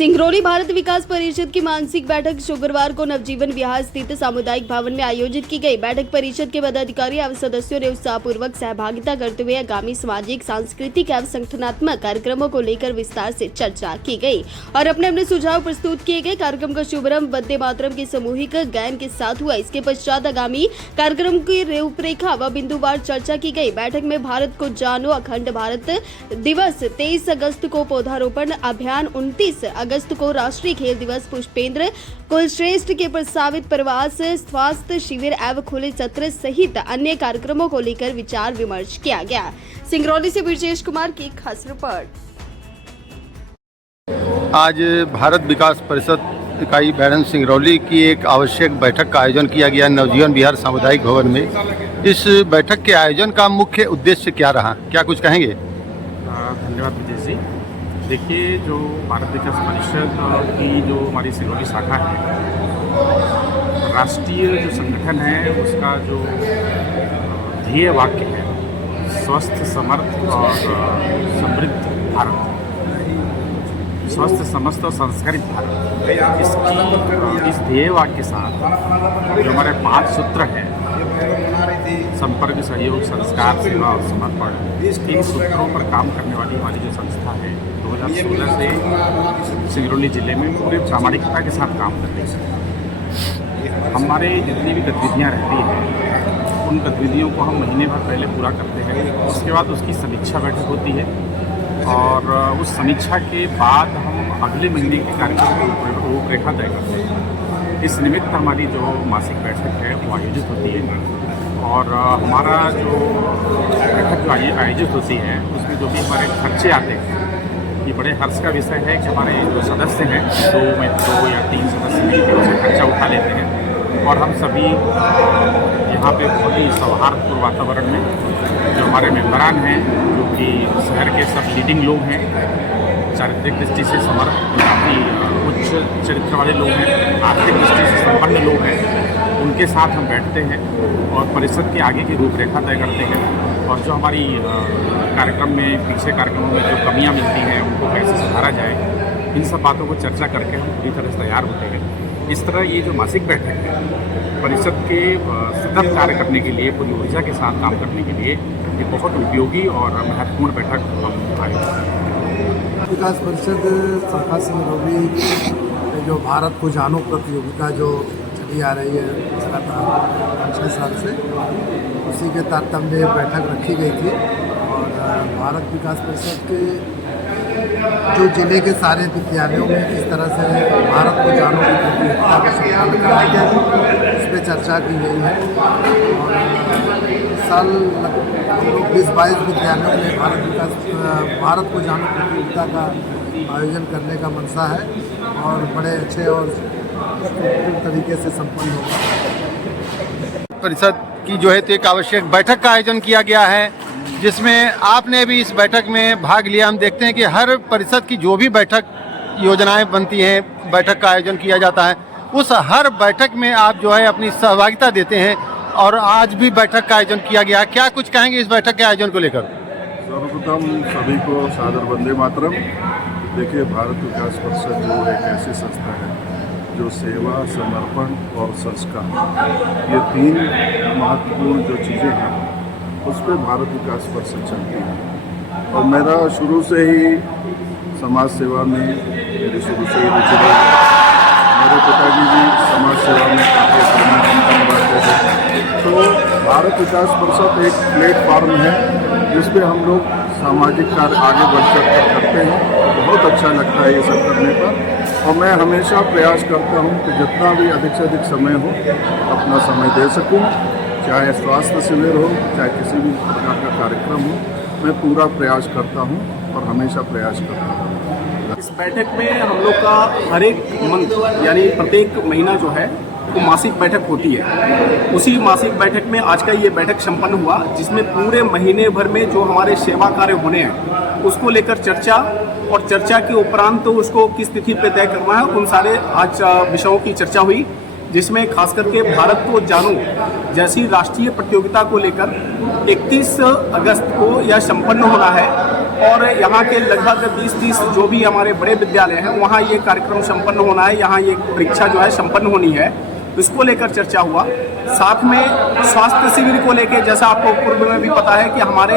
सिंगरौली भारत विकास परिषद की मासिक बैठक शुक्रवार को नवजीवन विहार स्थित सामुदायिक भवन में आयोजित की गई। बैठक परिषद के पदाधिकारी एवं सदस्यों ने उत्साहपूर्वक सहभागिता करते हुए आगामी सामाजिक, सांस्कृतिक एवं संगठनात्मक कार्यक्रमों को लेकर विस्तार से चर्चा की गई और अपने अपने सुझाव प्रस्तुत किए गए। कार्यक्रम का शुभारंभ वंदे मातरम के सामूहिक गायन के साथ हुआ। इसके पश्चात आगामी कार्यक्रम की रूपरेखा व बिंदुवार चर्चा की गई। बैठक में भारत को जानो, अखंड भारत दिवस 23 अगस्त को पौधारोपण अभियान, 29 अगस्त को राष्ट्रीय खेल दिवस, पुष्पेंद्र कुलश्रेष्ठ के प्रस्तावित प्रवास, स्वास्थ्य शिविर एवं खुले सत्र सहित अन्य कार्यक्रमों को लेकर विचार विमर्श किया गया। सिंगरौली से ब्रजेश कुमार की खास रिपोर्ट। आज भारत विकास परिषद इकाई बैरन सिंगरौली की एक आवश्यक बैठक का आयोजन किया गया नवजीवन विहार सामुदायिक भवन में। इस बैठक के आयोजन का मुख्य उद्देश्य क्या रहा, क्या कुछ कहेंगे? धन्यवाद विजय जी। देखिए, जो भारत विकास परिषद की जो हमारी सिंगरौली शाखा है, राष्ट्रीय जो संगठन है उसका जो ध्येय वाक्य है स्वस्थ, समर्थ और समृद्ध भारत, स्वस्थ, समस्त और संस्कारित भारत, इस ध्येय वाक्य के साथ जो हमारे 5 सूत्र हैं, संपर्क, सहयोग, संस्कार, सेवा और समर्पण, इन सूत्रों पर काम करने वाली हमारी जो संस्था है 2016 से सिंगरौली जिले में पूरे प्रामाणिकता के साथ काम कर रही है। हमारे जितनी भी गतिविधियाँ रहती हैं उन गतिविधियों को हम महीने भर पहले पूरा करते हैं। उसके बाद उसकी समीक्षा बैठक होती है और उस समीक्षा के बाद हम अगले महीने के कार्यक्रम की रूपरेखा तय करते हैं। इस निमित्त हमारी जो मासिक बैठक है वो आयोजित होती है और हमारा जो बैठक जो आयोजित होती है उसमें जो भी हमारे खर्चे आते हैं, ये बड़े हर्ष का विषय है कि हमारे जो सदस्य हैं 2 या 3 सदस्य मिलकर उसे खर्चा उठा लेते हैं और हम सभी यहाँ पे बहुत ही सौहार्दपूर्ण वातावरण में जो हमारे मेम्बरान हैं, जो कि शहर के सब लीडिंग लोग हैं, चारित्रिक दृष्टि से समर्थ, काफ़ी उच्च चरित्र वाले लोग हैं, आर्थिक दृष्टि से संपन्न लोग हैं, उनके साथ हम बैठते हैं और परिषद के आगे की रूपरेखा तय करते हैं और जो हमारी कार्यक्रम में, पीछे कार्यक्रमों में जो कमियां मिलती हैं उनको कैसे सुधारा जाए, इन सब बातों को चर्चा करके हम पूरी तरह से तैयार होते हैं। इस तरह ये जो मासिक बैठक है परिषद के सतत कार्य करने के लिए, पूरी ऊर्जा के साथ काम करने के लिए ये बहुत उपयोगी और महत्वपूर्ण बैठक हम आयोजित। विकास परिषद शाखा सिंगरौली जो भारत को जानो प्रतियोगिता जो चली आ रही है लगातार 5-6 साल से, उसी के तारतम्य बैठक रखी गई थी और भारत विकास परिषद के जो जिले के सारे विद्यालयों में किस तरह से भारत को जानो की प्रतियोगिता का संचालन कराया गया, उस पर चर्चा की गई है और साल 20-22 विद्यालयों में भारत को जानो प्रतियोगिता का आयोजन करने का मनसा है और बड़े अच्छे और तरीके से संपन्न होगा। परिषद की जो है तो एक आवश्यक बैठक का आयोजन किया गया है जिसमें आपने भी इस बैठक में भाग लिया। हम देखते हैं कि हर परिषद की जो भी बैठक योजनाएं बनती हैं, बैठक का आयोजन किया जाता है, उस हर बैठक में आप जो है अपनी सहभागिता देते हैं और आज भी बैठक का आयोजन किया गया। क्या कुछ कहेंगे इस बैठक के आयोजन को लेकर? सर्वप्रथम सभी को सादर वंदे मातरम। देखिए, भारत विकास परिषद जो एक ऐसी संस्था है जो सेवा, समर्पण और संस्कार, ये 3 महत्वपूर्ण जो चीज़ें हैं उस पर भारत विकास परिषद चलती है और मेरा शुरू से ही समाज सेवा में मेरी शुरू से ही रुचि रही है। मेरे पिताजी भी समाज सेवा में काफ़ी भूमिका निभाते थे। तो भारत विकास परिषद एक प्लेटफॉर्म है जिस पे हम लोग सामाजिक कार्य आगे बढ़ कर करते हैं। बहुत अच्छा लगता है ये सब करने पर और मैं हमेशा प्रयास करता हूँ कि जितना भी अधिक से अधिक समय हो अपना समय दे सकूँ, चाहे स्वास्थ्य शिविर हो, चाहे किसी भी प्रकार का कार्यक्रम हो, मैं पूरा प्रयास करता हूँ और हमेशा प्रयास करता हूँ। इस बैठक में हम लोग का हर एक मंथ यानी प्रत्येक महीना जो है वो मासिक बैठक होती है। उसी मासिक बैठक में आज का ये बैठक संपन्न हुआ जिसमें पूरे महीने भर में जो हमारे सेवा कार्य होने हैं उसको लेकर चर्चा और चर्चा के उपरांत तो उसको किस तिथि पे तय करना है, उन सारे आज विषयों की चर्चा हुई जिसमें खास करके भारत को जानो जैसी राष्ट्रीय प्रतियोगिता को लेकर 31 अगस्त को यह संपन्न होना है और यहाँ के लगभग 20-30 जो भी हमारे बड़े विद्यालय हैं वहाँ ये कार्यक्रम संपन्न होना है, यहाँ ये परीक्षा जो है संपन्न होनी है, इसको लेकर चर्चा हुआ। साथ में स्वास्थ्य शिविर को लेकर, जैसा आपको पूर्व में भी पता है कि हमारे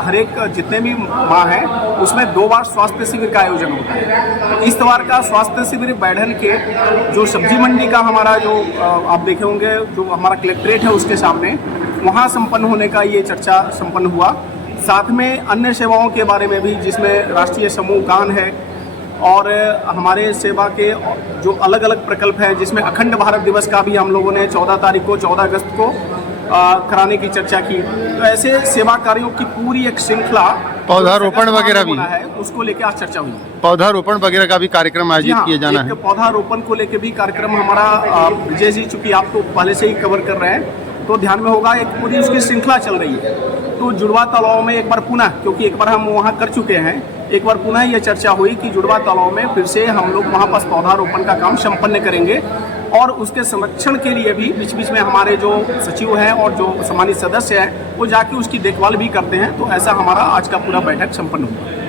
हर एक जितने भी माह हैं उसमें 2 बार स्वास्थ्य शिविर का आयोजन होता है। तो इस बार का स्वास्थ्य शिविर बैढ़न के जो सब्जी मंडी का हमारा जो आप देखे होंगे जो हमारा कलेक्ट्रेट है उसके सामने वहाँ संपन्न होने का ये चर्चा संपन्न हुआ। साथ में अन्य सेवाओं के बारे में भी, जिसमें राष्ट्रीय समूह गान है और हमारे सेवा के जो अलग अलग प्रकल्प हैं, जिसमें अखंड भारत दिवस का भी हम लोगों ने 14 अगस्त को कराने की चर्चा की। तो ऐसे सेवा कार्यों की पूरी एक श्रृंखला, पौधारोपण वगैरह भी है, उसको लेकर आज चर्चा हुई। पौधारोपण वगैरह का भी कार्यक्रम आयोजित किया जाना है। पौधारोपण को लेकर भी कार्यक्रम हमारा, विजय जी चूंकि आप तो पहले से ही कवर कर रहे हैं तो ध्यान में होगा, एक पूरी उसकी श्रृंखला चल रही है। तो जुड़वा तालाब में एक बार पुनः, क्योंकि एक बार हम वहाँ कर चुके हैं, एक बार पुनः ये चर्चा हुई कि जुड़वा तालाब में फिर से हम लोग वहाँ पर पौधारोपण का काम संपन्न करेंगे और उसके संरक्षण के लिए भी बीच बीच में हमारे जो सचिव हैं और जो सम्मानित सदस्य हैं वो जाके उसकी देखभाल भी करते हैं। तो ऐसा हमारा आज का पूरा बैठक संपन्न हुआ।